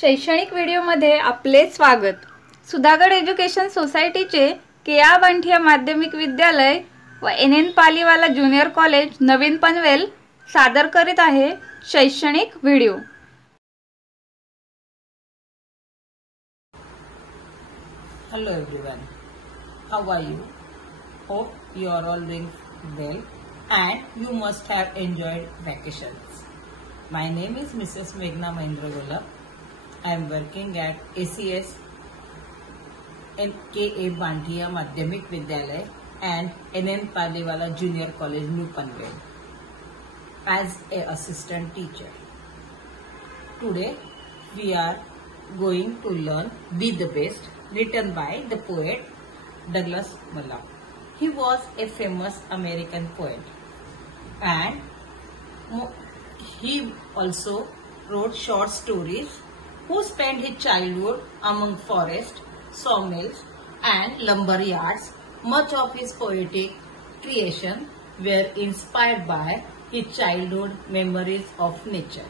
शैक्षणिक व्हिडिओमध्ये आपले स्वागत। सुधागड एज्युकेशन सोसायटीचे केआ बांठिया माध्यमिक विद्यालय व एन पालीवाला ज्युनियर कॉलेज नवीन पनवेल सादर करीत आहे शैक्षणिक video. Hello everyone, how are you? Hope you are all doing well and you must have enjoyed vacations. My name is Mrs. Meghna Mahendra Golab. I am working at ACS KA Bantiya Madhyamik Vidyalaya and NN Paliwala Junior College New Panvel as an assistant teacher. Today we are going to learn Be the Best, written by the poet Douglas Malloy. He was a famous American poet and he also wrote short stories. Who spent his childhood among forests, sawmills and lumber yards. Much of his poetic creation were inspired by his childhood memories of nature.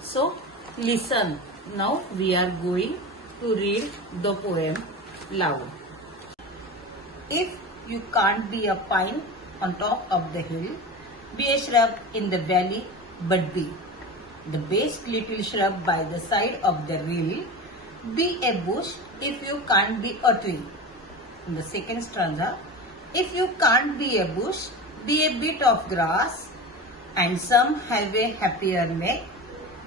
So listen, now we are going to read the poem loud. If you can't be a pine on top of the hill, be a shrub in the valley, but be the best little shrub by the side of the rill. Be a bush if you can't be a tree. In the second stanza, if you can't be a bush, be a bit of grass, and some have a happier neck.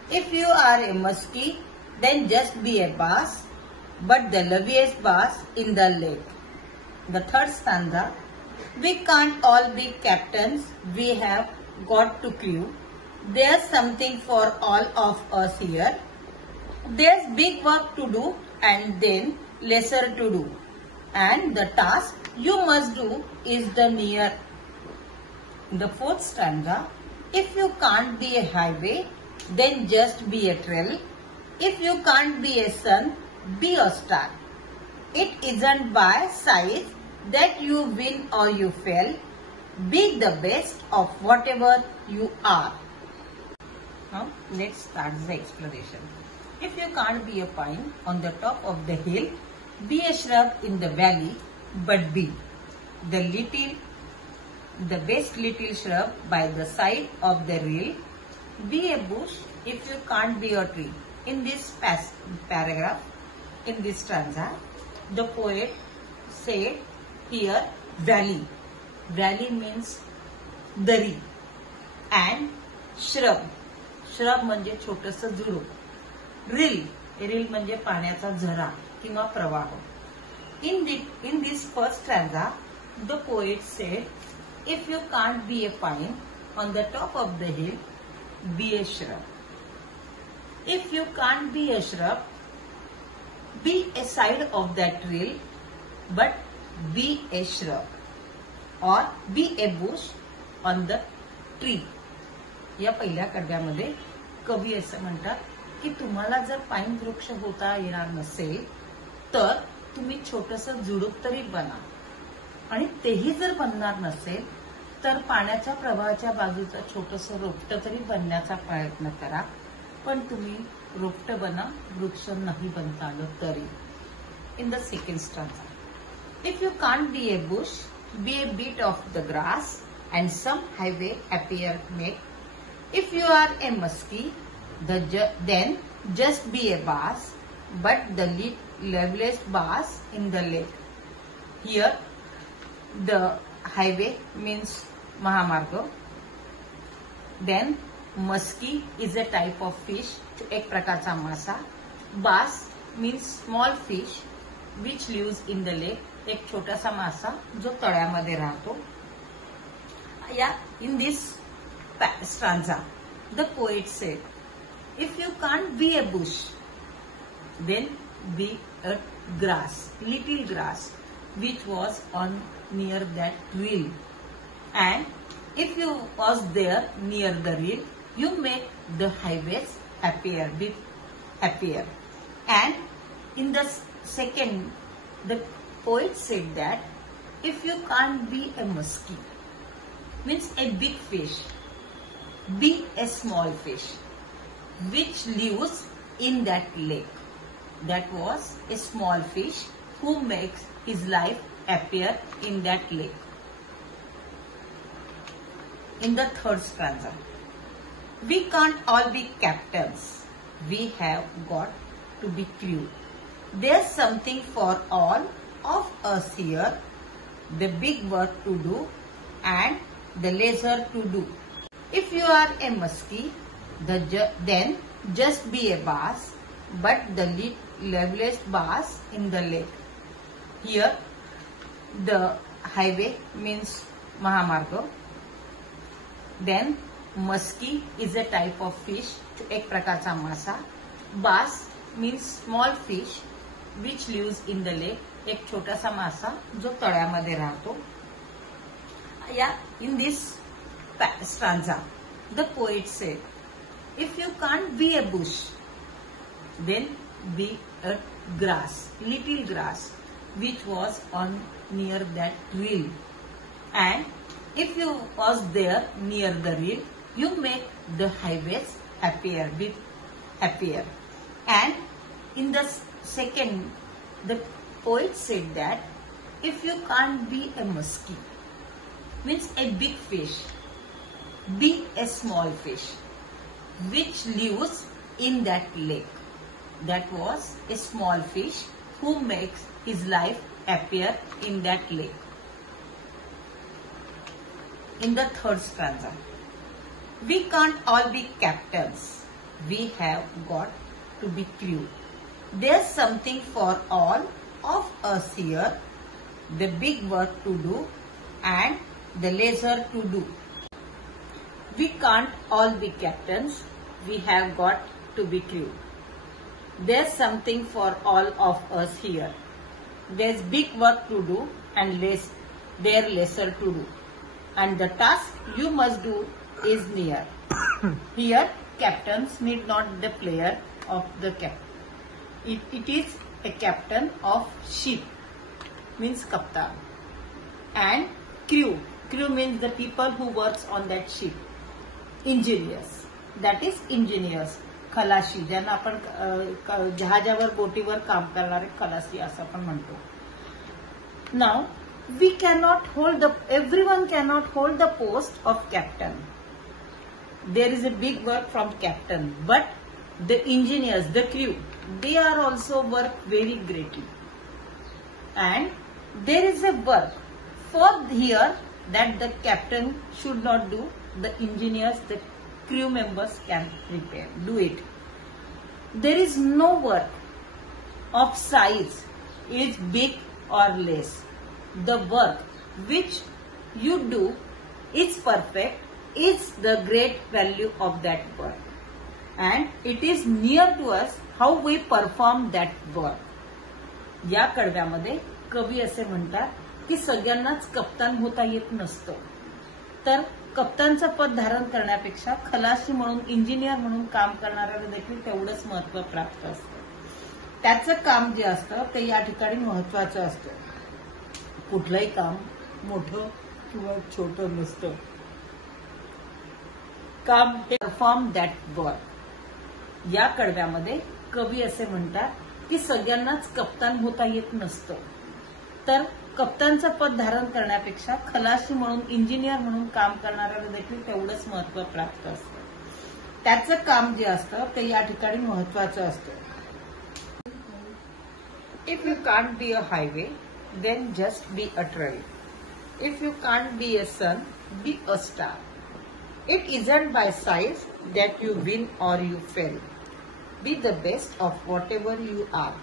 If you are a muskie, then just be a bass, but the loveliest bass in the lake. The third stanza, we can't all be captains, we have got to crew. There's something for all of us here. There's big work to do and then lesser to do. And the task you must do is the near. The fourth stanza, if you can't be a highway, then just be a trail. If you can't be a sun, be a star. It isn't by size that you win or you fail. Be the best of whatever you are. Now let's start the explanation. If you can't be a pine on the top of the hill, be a shrub in the valley, but be the best little shrub by the side of the rill. Be a bush if you can't be a tree. In this paragraph, in this stanza, the poet said here valley. Valley means dari and shrub. Shrub म्हणजे छोटस झुडूप. रिल म्हणजे पाण्याचा झरा किंवा प्रवाह. In this first stanza, the poet said, if you can't be a pine on the top of the hill, be a shrub. If you can't be a shrub, be a side of that rill, but be a shrub. Or be a bush on the tree. या पहिल्या कडव्यामध्ये कवी असं म्हणतात की तुम्हाला जर pine वृक्ष होता येणार नसेल तर तुम्ही छोटंसं झुडूप तरी बना, आणि तेही जर बनणार नसेल तर पाण्याच्या प्रवाहाच्या बाजूचं छोटंसं रोपटं तरी बनण्याचा प्रयत्न करा. पण तुम्ही रोपटं बना, वृक्ष नाही बनता आलं तरी. In the second stanza, if you can't be a bush, be a bit of the grass and some highway happier make. If you are a muskie, then just be a bass, but the loveliest bass in the lake. Here, the highway means Mahamarga. Then, muskie is a type of fish, एक प्रकारचा मासा. Bass means small fish which lives in the lake, एक छोटासा मासा जो तळ्यामध्ये राहतो. In this stanza, the poet said, if you can't be a bush, then be a grass, little grass, which was on near that rill. And if you was there near the rill, you make the highways happier. And in the second, the poet said that if you can't be a muskie, means a big fish, be a small fish. which lives in that lake. That was a small fish who makes his life appear in that lake. In the third stanza, we can't all be captains. We have got to be crew. There's something for all of us here. The big work to do and the leisure to do. If you are a muskie, then just be a bass, but the loveliest bass in the lake. Here, the highway means Mahamarga. Then, muskie is a type of fish, एक प्रकारचा मासा. Bass means small fish which lives in the lake. एक छोटासा मासा जो तळ्यामध्ये राहतो. In this stanza, the poet said, if you can't be a bush, then be a grass, little grass, which was on near that reel. And if you was there near the reel, you make the highways happier. And in the second, the poet said that if you can't be a muskie, means a big fish, be a small fish which lives in that lake. That was a small fish who makes his life appear in that lake. In the third stanza, we can't all be captains. We have got to be crew. There's something for all of us here. The big work to do and the leisure to do. We can't all be captains. We have got to be crew. There's something for all of us here. There's big work to do and there's lesser to do. And the task you must do is near. Here, captains need not the player of the captain. It is a captain of ship, means kaptan. And crew. Crew means the people who works on that ship. Engineers. That is engineers. खलाशी, ज्यांना आपण जहाजावर बोटीवर काम करणारे खलासी असं आपण म्हणतो. Now, everyone cannot hold the post of captain. There is a big work from captain, but the engineers, the crew, they are also work very greatly. And there is a work for here that the captain should not do, the engineers, the crew members can do it. There is no work of size is big or less. The work which you do is perfect, is the great value of that work. And it is near to us how we perform that work. या कडव्यामध्ये कवी असे म्हणतात की सगळ्यांनाच कप्तान होता येत नसतं. तर कप्तानचं पद धारण करण्यापेक्षा खलाशी म्हणून, इंजिनियर म्हणून काम करणाऱ्याला देखील तेवढंच महत्व प्राप्त असतं. त्याचं काम जे असतं ते या ठिकाणी महत्वाचं असतं. कुठलंही काम मोठं किंवा छोटं नसतं. काम हे परफॉर्म दॅट वर्क. या कडव्यामध्ये कवी असे म्हणतात की सगळ्यांनाच कप्तान होता येत नसतं. तर कप्तानचं पद धारण करण्यापेक्षा खलाशी म्हणून, इंजिनियर म्हणून काम करणाऱ्याला देखील तेवढंच महत्व प्राप्त असतं. त्याचं काम जे असतं ते या ठिकाणी महत्वाचं असतं. If you can't be a highway, then just be a trail. If you can't be a sun, be a star. It isn't by size that you win or you fail. Be the best of whatever you are.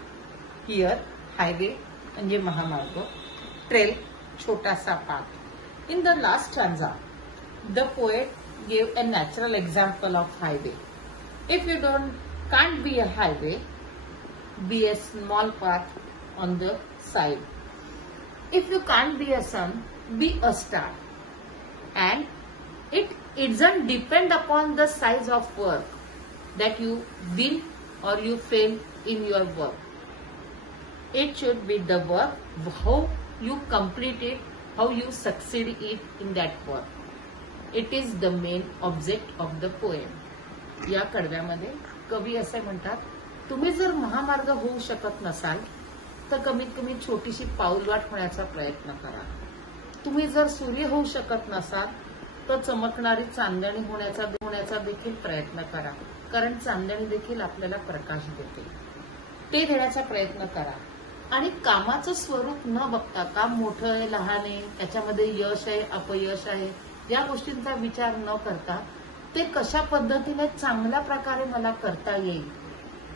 Here, highway म्हणजे महामार्ग, trail छोटासा path. In the last stanza, the poet gave a natural example of highway. If you can't be a highway, be a small path on the side. If you can't be a sun, be a star. And it doesn't depend upon the size of work that you win or you fail in your work. It should be the work, how you complete it, how you succeed in that work. It is the main object of the poem. या कडव्यामध्ये कवी असे म्हणतात, तुम्ही जर महामार्ग होऊ शकत नसाल तर कमीत कमी छोटीशी पाऊलवाट होण्याचा प्रयत्न करा. तुम्ही जर सूर्य होऊ शकत नसाल तर चमकणारी चांदणी होण्याचा देखील प्रयत्न करा, कारण चांदणी देखील आपल्याला प्रकाश देते. ते देण्याचा प्रयत्न करा. आणि कामाचं स्वरूप न बघता काम मोठं आहे लहान आहे, त्याच्यामध्ये यश आहे अपयश आहे या गोष्टींचा विचार न करता ते कशा पद्धतीने चांगल्या प्रकारे मला करता येईल,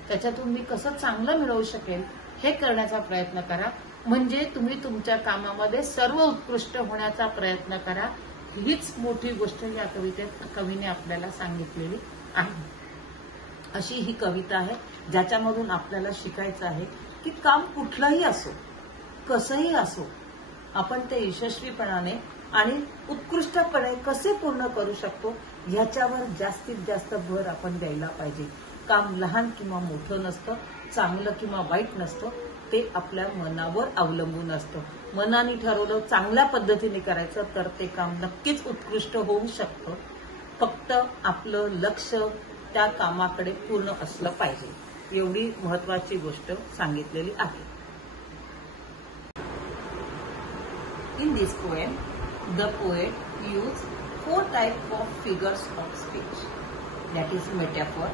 त्याच्यातून मी कसं चांगलं मिळवू शकेल हे करण्याचा प्रयत्न करा. म्हणजे तुम्ही तुमच्या कामामध्ये सर्व उत्कृष्ट होण्याचा प्रयत्न करा. हीच मोठी गोष्ट या कवितेत कवीने आपल्याला सांगितलेली आहे. अशी ही कविता आहे ज्याच्यामधून आपल्याला शिकायचं आहे की काम कुठलंही असो, कसंही असो, आपण ते यशस्वीपणाने आणि उत्कृष्टपणे कसे पूर्ण करू शकतो ह्याच्यावर जास्तीत जास्त भर आपण द्यायला पाहिजे. काम लहान किंवा मोठं नसतं, चांगलं किंवा वाईट नसतं, ते आपल्या मनावर अवलंबून असतं. मनाने ठरवलं चांगल्या पद्धतीने करायचं तर ते काम नक्कीच उत्कृष्ट होऊ शकतं. फक्त आपलं लक्ष त्या कामाकडे पूर्ण असलं पाहिजे. एवढी महत्वाची गोष्ट सांगितलेली आहे. In this poem, the poet used 4 types of figures of speech, that is metaphor,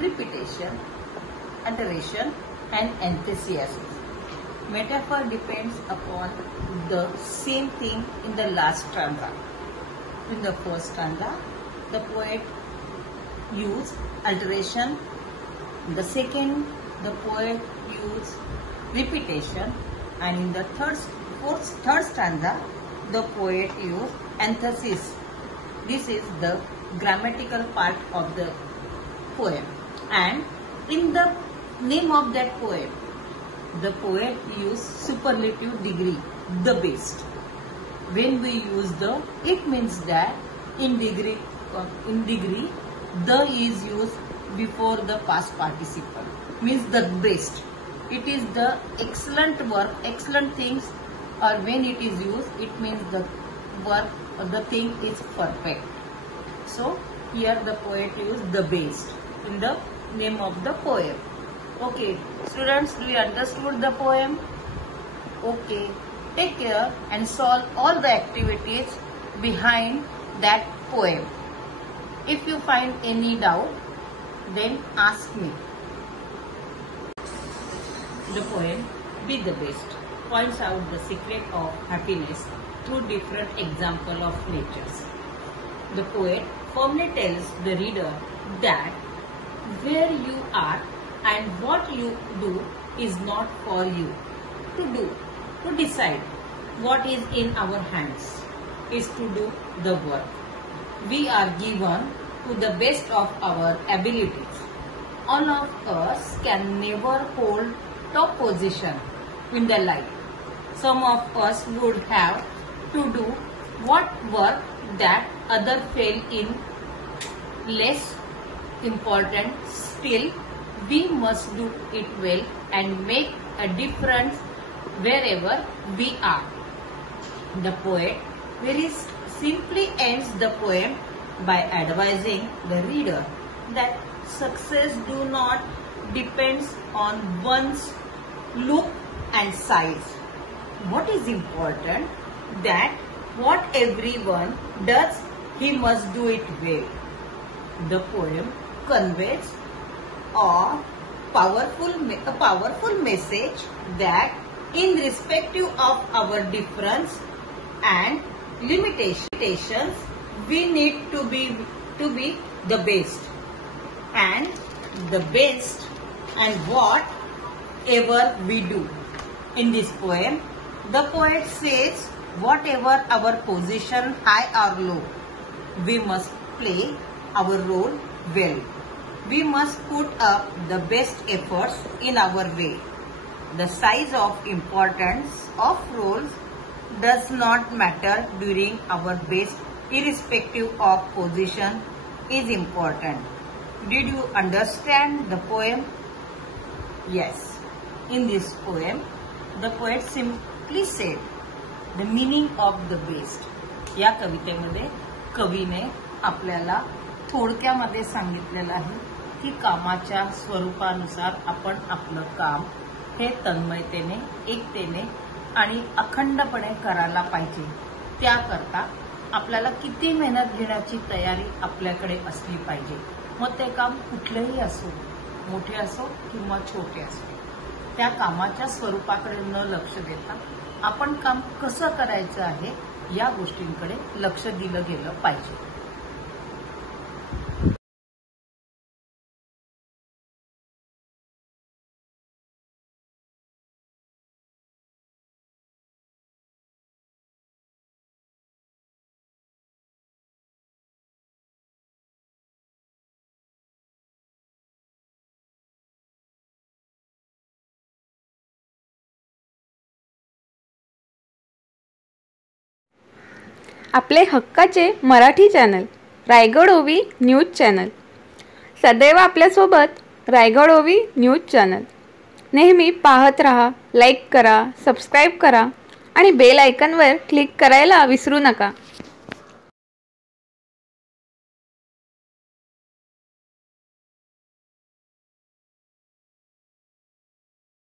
repetition, alliteration, and enthusiasm. Metaphor depends upon the same thing in the last stanza. In the first stanza, the poet used alliteration. In the second, the poet used repetition, and in the third stanza, the poet used emphasis. This is the grammatical part of the poem. And in the name of that poem, the poet used superlative degree, the best. When we use the, it means that in degree, the is used before the past participle, means the best. It is the excellent work, excellent things, or when it is used, it means the work or the thing is perfect. So here the poet used the best in the name of the poem. Okay, students, do you understood the poem? Okay, take care and solve all the activities behind that poem. If you find any doubt, then ask me. The poem Be the Best points out the secret of happiness through different examples of natures. The poet firmly tells the reader that where you are and what you do is not for you to do. To decide what is in our hands is to do the work. We are given to the best of our abilities. All of us can never hold top position in the life. Some of us would have to do what work that other fail in less important. Still, we must do it well and make a difference wherever we are. The poet very simply ends the poem by advising the reader that success do not depends on one's look and size. What is important that what everyone does, he must do it well. The poem conveys a powerful message that in respective of our difference and limitations, we need to be the best, and the best and whatever we do. In this poem, the poet says, whatever our position, high or low, we must play our role well. We must put up the best efforts in our way. The size of importance of roles does not matter during our best, irrespective of position is important. Did you understand the poem? Yes. In this poem, the poet simply said the meaning of the best. या कवितेमध्ये कवीने आपल्याला थोडक्यामध्ये सांगितलेलं आहे की कामाच्या स्वरूपानुसार आपण आपलं काम हे तन्मयतेने, एकतेने आणि अखंडपणे करायला पाहिजे। त्याकरता आपल्याला किती मेहनत घेण्याची तयारी आपल्याकडे असली पाहिजे। मग ते काम कुठलेही असो, मोठे असो किंवा छोटे असो, त्या कामाच्या स्वरूपाकडे न लक्ष देता आपण काम कसं करायचं आहे या गोष्टींकडे लक्ष दिलं गेलं पाहिजे। आपले हक्काचे मराठी चॅनल रायगड ओवी न्यूज चॅनल, सदैव आपल्यासोबत रायगड ओवी न्यूज चॅनल। नेहमी पाहत रहा, लाईक करा, सबस्क्राईब करा आणि बेल आयकॉनवर क्लिक करायला विसरू नका।